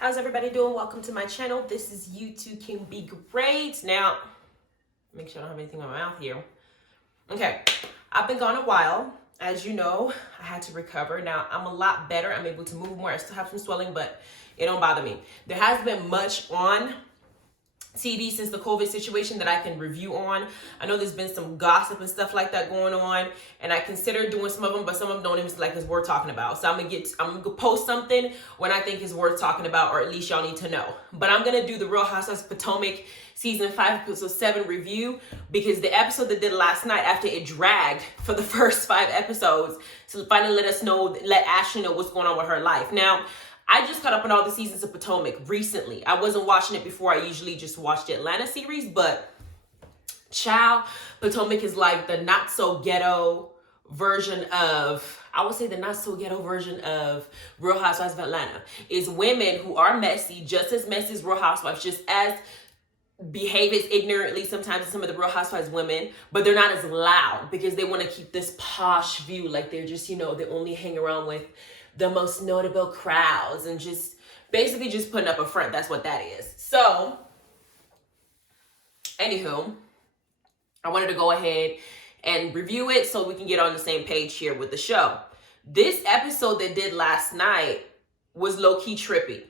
How's everybody doing? Welcome to my channel. This is You Too Can Be Great. Now, make sure I don't have anything in my mouth here. Okay, I've been gone a while. As you know, I had to recover. Now, I'm a lot better. I'm able to move more. I still have some swelling, but it don't bother me. There hasn't been much on TV since the COVID situation that I can review on. I know there's been some gossip and stuff like that going on, and I consider doing some of them, but some of them don't even seem like it's worth talking about. So I'm gonna post something when I think is worth talking about, or at least y'all need to know. But I'm gonna do the Real Housewives of Potomac season 5 episode 7 review, because the episode that did last night, after it dragged for the first 5 episodes to finally let Ashley know what's going on with her life. Now, I just caught up on all the seasons of Potomac recently. I wasn't watching it before. I usually just watched the Atlanta series, but child, Potomac is like the not so ghetto version of, I would say the not so ghetto version of Real Housewives of Atlanta. Is women who are messy, just as messy as Real Housewives, just as behave as ignorantly sometimes as some of the Real Housewives women, but they're not as loud because they want to keep this posh view, like they're just, they only hang around with the most notable crowds and just basically just putting up a front. That's what that is. So, anywho, I wanted to go ahead and review it so we can get on the same page here with the show. This episode that did last night was low-key trippy,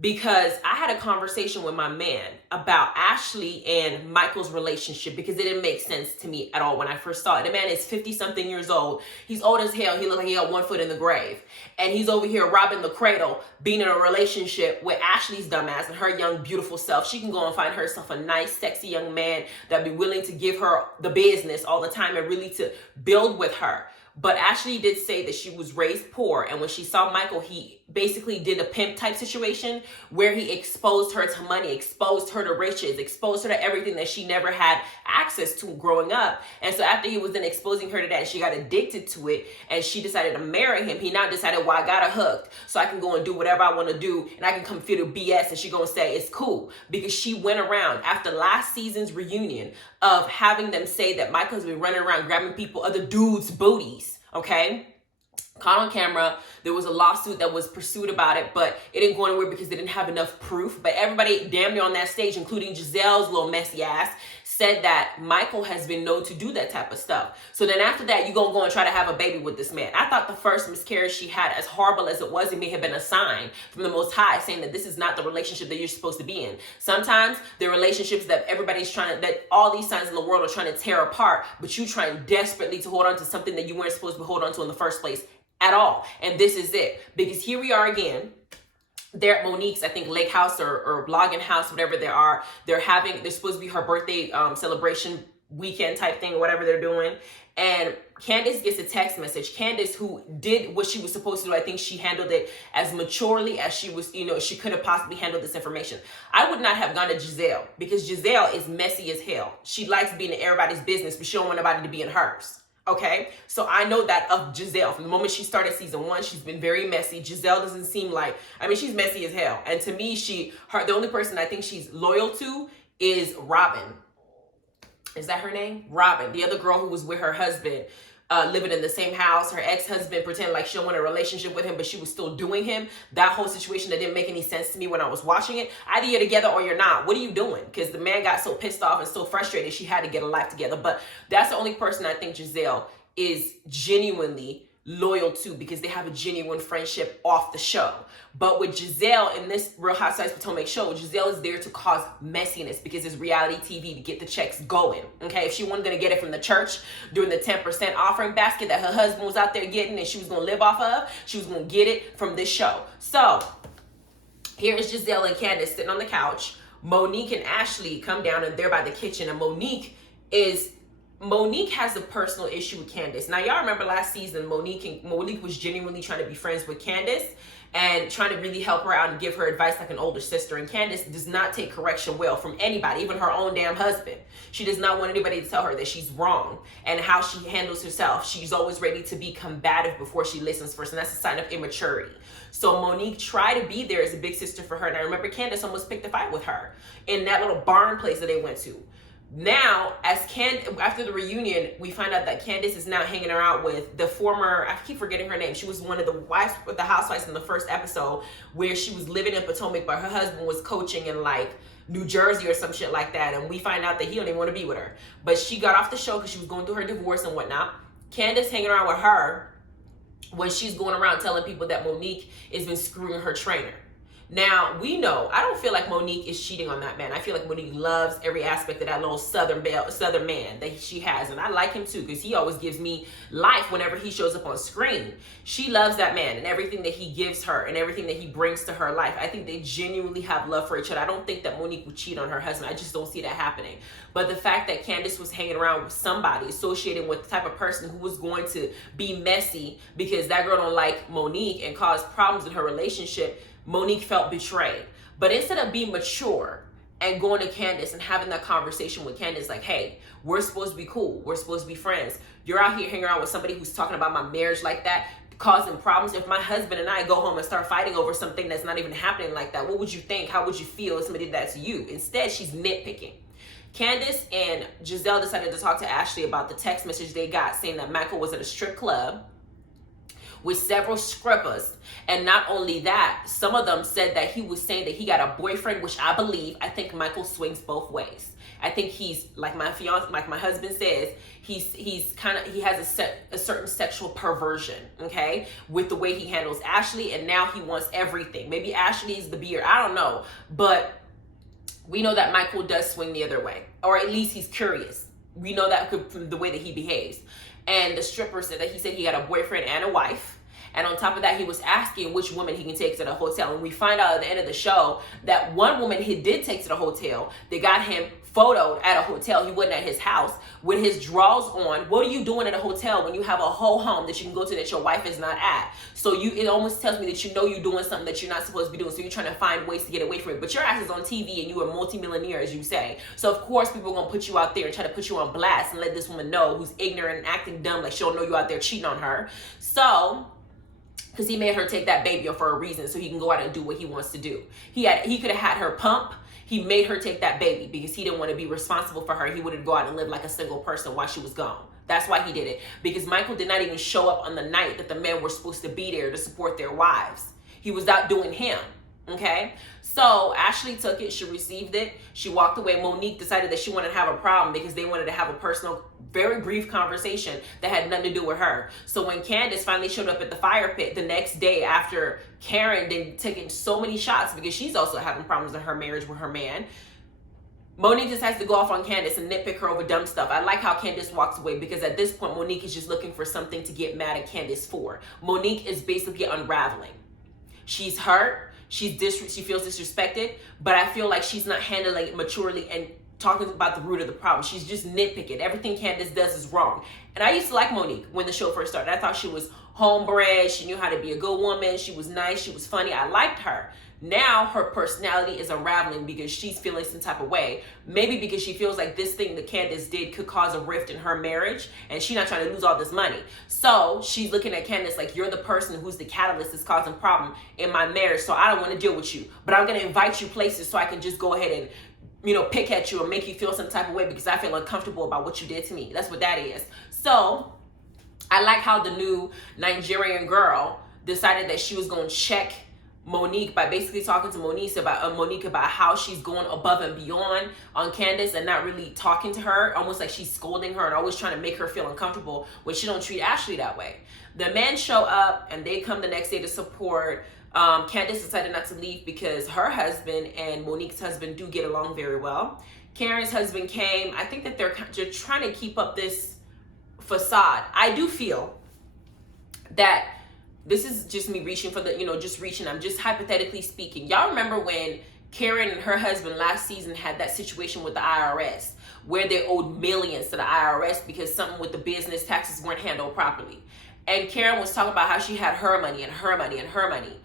because I had a conversation with my man about Ashley and Michael's relationship, because it didn't make sense to me at all when I first saw it. The man is 50-something years old. He's old as hell. He looks like he got one foot in the grave. And he's over here robbing the cradle, being in a relationship with Ashley's dumbass and her young, beautiful self. She can go and find herself a nice, sexy young man that'd be willing to give her the business all the time and really to build with her. But Ashley did say that she was raised poor, and when she saw Michael, he basically did a pimp type situation where he exposed her to money, exposed her to riches, exposed her to everything that she never had access to growing up. And so after he was then exposing her to that, she got addicted to it, and she decided to marry him. He now decided, well, I got her hooked, so I can go and do whatever I want to do, and I can come feel the BS, and she gonna say it's cool, because she went around after last season's reunion of having them say that Michael's been running around grabbing other dudes' booties, okay? Caught on camera. There was a lawsuit that was pursued about it, but it didn't go anywhere because they didn't have enough proof. But everybody damn near on that stage, including Giselle's little messy ass, said that Michael has been known to do that type of stuff. So then after that, you're going to go and try to have a baby with this man. I thought the first miscarriage she had, as horrible as it was, it may have been a sign from the Most High saying that this is not the relationship that you're supposed to be in. Sometimes the relationships that everybody's that all these signs in the world are trying to tear apart, but you trying desperately to hold on to something that you weren't supposed to hold on to in the first place at all. And this is it. Because here we are again. They're at Monique's, I think, lake house or blogging house, whatever they are. They're supposed to be her birthday celebration weekend type thing, whatever they're doing. And Candace gets a text message. Candace, who did what she was supposed to do, I think she handled it as maturely as she was, she could have possibly handled this information. I would not have gone to Giselle, because Giselle is messy as hell. She likes being in everybody's business, but she don't want nobody to be in hers. Okay, so I know that of Giselle. From the moment she started season 1, she's been very messy. Giselle doesn't seem like, she's messy as hell. And to me, the only person I think she's loyal to is Robin. Is that her name? Robin, the other girl who was with her husband, living in the same house. Her ex-husband pretended like she don't want a relationship with him, but she was still doing him. That whole situation that didn't make any sense to me when I was watching it. Either you're together or you're not. What are you doing? Because the man got so pissed off and so frustrated, she had to get a life together. But that's the only person I think Giselle is genuinely loyal to, because they have a genuine friendship off the show. But with Giselle in this Real Housewives of Potomac show, Giselle is there to cause messiness, because it's reality TV to get the checks going. Okay, if she wasn't going to get it from the church during the 10% offering basket that her husband was out there getting and she was going to live off of, she was going to get it from this show. So here is Giselle and Candace sitting on the couch. Monique and Ashley come down and they're by the kitchen, and Monique has a personal issue with Candace. Now, y'all remember last season, Monique was genuinely trying to be friends with Candace and trying to really help her out and give her advice like an older sister. And Candace does not take correction well from anybody, even her own damn husband. She does not want anybody to tell her that she's wrong and how she handles herself. She's always ready to be combative before she listens first, and that's a sign of immaturity. So Monique tried to be there as a big sister for her. And I remember Candace almost picked a fight with her in that little barn place that they went to. Now, after the reunion, we find out that Candace is now hanging around with the former, I keep forgetting her name. She was one of the wives, the housewives in the first episode, where she was living in Potomac, but her husband was coaching in like New Jersey or some shit like that. And we find out that he don't even want to be with her. But she got off the show because she was going through her divorce and whatnot. Candace hanging around with her when she's going around telling people that Monique has been screwing her trainer. Now, we know, I don't feel like Monique is cheating on that man. I feel like Monique loves every aspect of that little southern man that she has. And I like him too, because he always gives me life whenever he shows up on screen. She loves that man and everything that he gives her and everything that he brings to her life. I think they genuinely have love for each other. I don't think that Monique would cheat on her husband. I just don't see that happening. But the fact that Candace was hanging around with somebody associated with the type of person who was going to be messy because that girl don't like Monique and cause problems in her relationship, Monique felt betrayed. But instead of being mature and going to Candace and having that conversation with Candace, like, hey, we're supposed to be cool. We're supposed to be friends. You're out here hanging around with somebody who's talking about my marriage like that, causing problems. If my husband and I go home and start fighting over something that's not even happening like that, what would you think? How would you feel if somebody did that to you? Instead, she's nitpicking. Candace and Giselle decided to talk to Ashley about the text message they got saying that Michael was at a strip club with several strippers. And not only that, some of them said that he was saying that he got a boyfriend, which I believe. I think Michael swings both ways. I think he's, like my fiance, like my husband says, he has a certain sexual perversion, okay, with the way he handles Ashley, and now he wants everything. Maybe Ashley is the beard, I don't know, but we know that Michael does swing the other way, or at least he's curious. We know that from the way that he behaves. And the stripper said that he said he had a boyfriend and a wife. And on top of that, he was asking which woman he can take to the hotel. And we find out at the end of the show that one woman he did take to the hotel, they got him photoed at a hotel. He wasn't at his house with his drawers on. What are you doing at a hotel when you have a whole home that you can go to that your wife is not at? So it almost tells me that you know you're doing something that you're not supposed to be doing. So you're trying to find ways to get away from it. But your ass is on TV and you are a multimillionaire, as you say. So of course people are going to put you out there and try to put you on blast and let this woman know, who's ignorant and acting dumb, like she don't know you out there cheating on her. So, because he made her take that baby for a reason, so he can go out and do what he wants to do. He could have had her pump. He made her take that baby because he didn't want to be responsible for her. He wanted to go out and live like a single person while she was gone. That's why he did it. Because Michael did not even show up on the night that the men were supposed to be there to support their wives. He was out doing him. Okay, so Ashley took it. She received it. She walked away. Monique decided that she wanted to have a problem because they wanted to have a personal, very brief conversation that had nothing to do with her. So when Candace finally showed up at the fire pit the next day after Karen had taken so many shots because she's also having problems in her marriage with her man, Monique decides to go off on Candace and nitpick her over dumb stuff. I like how Candace walks away because at this point, Monique is just looking for something to get mad at Candace for. Monique is basically unraveling. She's hurt. She feels disrespected, but I feel like she's not handling it maturely and talking about the root of the problem. She's just nitpicking. Everything Candace does is wrong. And I used to like Monique when the show first started. I thought she was homebred. She knew how to be a good woman. She was nice. She was funny. I liked her. Now her personality is unraveling because she's feeling some type of way. Maybe because she feels like this thing that Candace did could cause a rift in her marriage and she's not trying to lose all this money. So she's looking at Candace like, you're the person who's the catalyst that's causing problem in my marriage. So I don't want to deal with you, but I'm going to invite you places so I can just go ahead and, pick at you or make you feel some type of way because I feel uncomfortable about what you did to me. That's what that is. So I like how the new Nigerian girl decided that she was going to check Monique by basically talking to Monique about how she's going above and beyond on Candace and not really talking to her, almost like she's scolding her and always trying to make her feel uncomfortable when she don't treat Ashley that way. The men show up and they come the next day to support. Candace decided not to leave because her husband and Monique's husband do get along very well. Karen's husband came. I think that they're just trying to keep up this facade. I do feel that this is just me reaching for the, I'm just hypothetically speaking. Y'all remember when Karen and her husband last season had that situation with the IRS where they owed millions to the IRS because something with the business taxes weren't handled properly. And Karen was talking about how she had her money and her money and her money.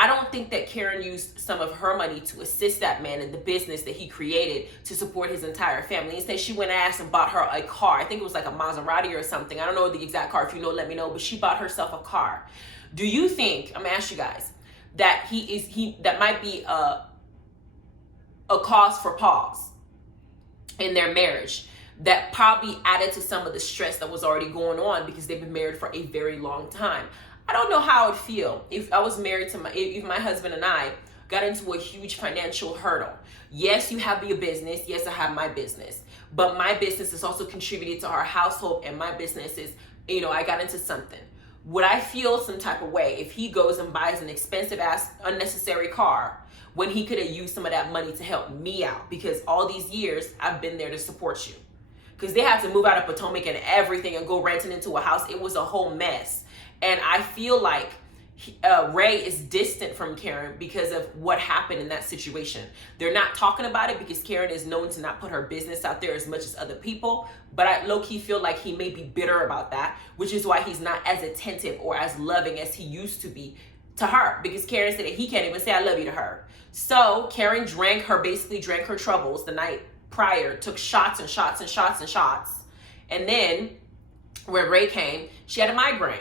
I don't think that Karen used some of her money to assist that man in the business that he created to support his entire family. Instead, she went ass and bought her a car. I think it was like a Maserati or something. I don't know the exact car. If you know, let me know. But she bought herself a car. Do you think, I'm gonna ask you guys, that that might be a cause for pause? in their marriage that probably added to some of the stress that was already going on because they've been married for a very long time. I don't know how I would feel if I was married to if my husband and I got into a huge financial hurdle. Yes, you have your business. Yes, I have my business. But my business is also contributed to our household, and my business is, I got into something. Would I feel some type of way if he goes and buys an expensive ass unnecessary car when he could have used some of that money to help me out? Because all these years I've been there to support you. Because they had to move out of Potomac and everything and go renting into a house. It was a whole mess. And I feel like Ray is distant from Karen because of what happened in that situation. They're not talking about it because Karen is known to not put her business out there as much as other people. But I low-key feel like he may be bitter about that, which is why he's not as attentive or as loving as he used to be to her. Because Karen said that he can't even say I love you to her. So Karen basically drank her troubles the night prior, took shots and shots and shots and shots. And then when Ray came, she had a migraine.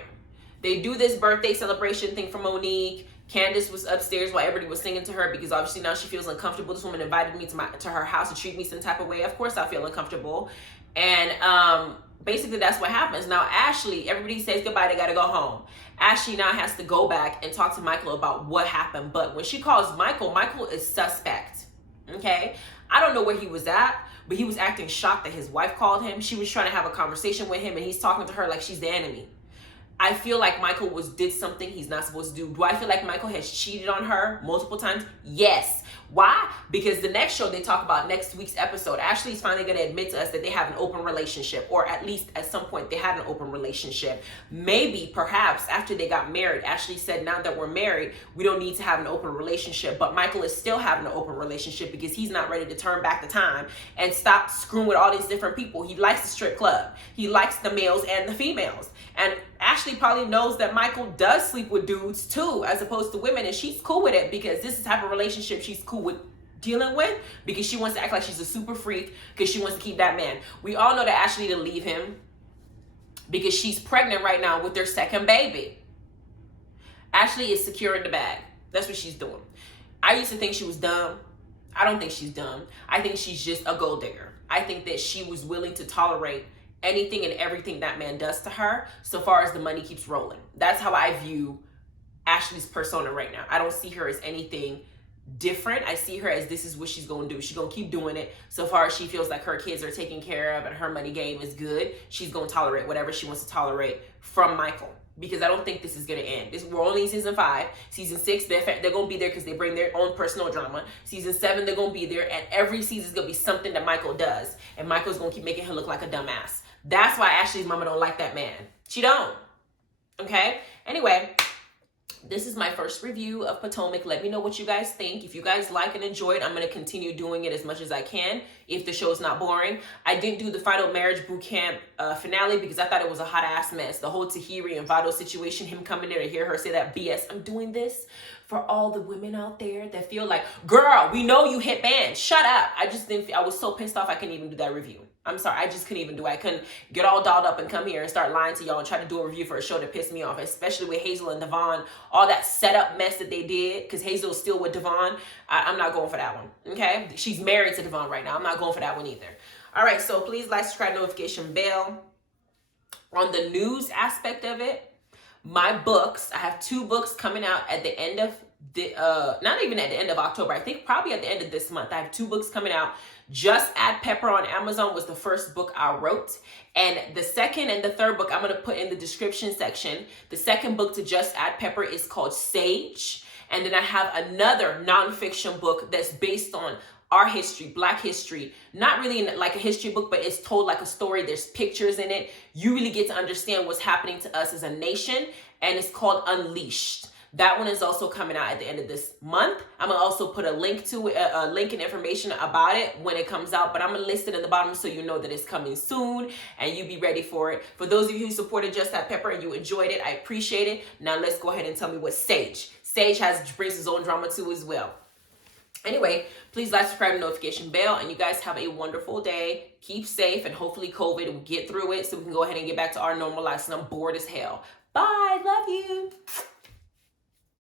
They do this birthday celebration thing for Monique. Candace was upstairs while everybody was singing to her because obviously now she feels uncomfortable. This woman invited me to her house to treat me some type of way. Of course I feel uncomfortable. And basically that's what happens. Now Ashley, everybody says goodbye, they gotta go home. Ashley now has to go back and talk to Michael about what happened. But when she calls Michael, Michael is suspect. Okay? I don't know where he was at, but he was acting shocked that his wife called him. She was trying to have a conversation with him and he's talking to her like she's the enemy. I feel like Michael did something he's not supposed to do. Do I feel like Michael has cheated on her multiple times? Yes. Why? Because the next show they talk about next week's episode, Ashley's finally going to admit to us that they have an open relationship, or at least at some point they had an open relationship. Maybe, perhaps, after they got married, Ashley said, now that we're married, we don't need to have an open relationship. But Michael is still having an open relationship because he's not ready to turn back the time and stop screwing with all these different people. He likes the strip club. He likes the males and the females. And Ashley probably knows that Michael does sleep with dudes too, as opposed to women, and she's cool with it because this is the type of relationship she's cool with dealing with because she wants to act like she's a super freak because she wants to keep that man. We all know that Ashley need to leave him because she's pregnant right now with their second baby. Ashley is securing the bag. That's what she's doing. I used to think she was dumb. I don't think she's dumb. I think she's just a gold digger. I think that she was willing to tolerate anything and everything that man does to her so far as the money keeps rolling. That's how I view Ashley's persona right now. I don't see her as anything different. I see her as this is what she's going to do. She's going to keep doing it so far as she feels like her kids are taken care of and her money game is good. She's going to tolerate whatever she wants to tolerate from Michael, because I don't think this is going to end. We're only in season 5. Season 6, they're going to be there because they bring their own personal drama. Season 7, they're going to be there, and every season is going to be something that Michael does, and Michael's going to keep making her look like a dumbass. That's why Ashley's mama don't like that man. She don't. Okay? Anyway, this is my first review of Potomac. Let me know what you guys think. If you guys like and enjoy it, I'm going to continue doing it as much as I can if the show is not boring. I didn't do the final marriage boot camp finale because I thought it was a hot ass mess. The whole Tahiri and Vado situation, him coming there to hear her say that BS. I'm doing this for all the women out there that feel like, girl, we know you hit band. Shut up. I was so pissed off I couldn't even do that review. I'm sorry, I just couldn't even do it. I couldn't get all dolled up and come here and start lying to y'all and try to do a review for a show that pissed me off, especially with Hazel and Devon, all that setup mess that they did, because Hazel's still with Devon. I'm not going for that one, okay? She's married to Devon right now. I'm not going for that one either. All right, so please like, subscribe, notification bell. On the news aspect of it, my books, I have 2 books coming out at the end of, not even at the end of October, I think probably at the end of this month. I have 2 books coming out. Just Add Pepper on Amazon was the first book I wrote. And the second and the third book I'm going to put in the description section. The second book to Just Add Pepper is called Sage. And then I have another nonfiction book that's based on our history, Black history. Not really like a history book, but it's told like a story. There's pictures in it. You really get to understand what's happening to us as a nation. And it's called Unleashed. That one is also coming out at the end of this month. I'm going to also put a link to it, a link and information about it when it comes out. But I'm going to list it in the bottom so you know that it's coming soon and you be ready for it. For those of you who supported Just That Pepper and you enjoyed it, I appreciate it. Now let's go ahead and tell me what Sage. Sage brings his own drama too as well. Anyway, please like, subscribe, and notification bell. And you guys have a wonderful day. Keep safe, and hopefully COVID will get through it so we can go ahead and get back to our normal lives. And I'm bored as hell. Bye. Love you.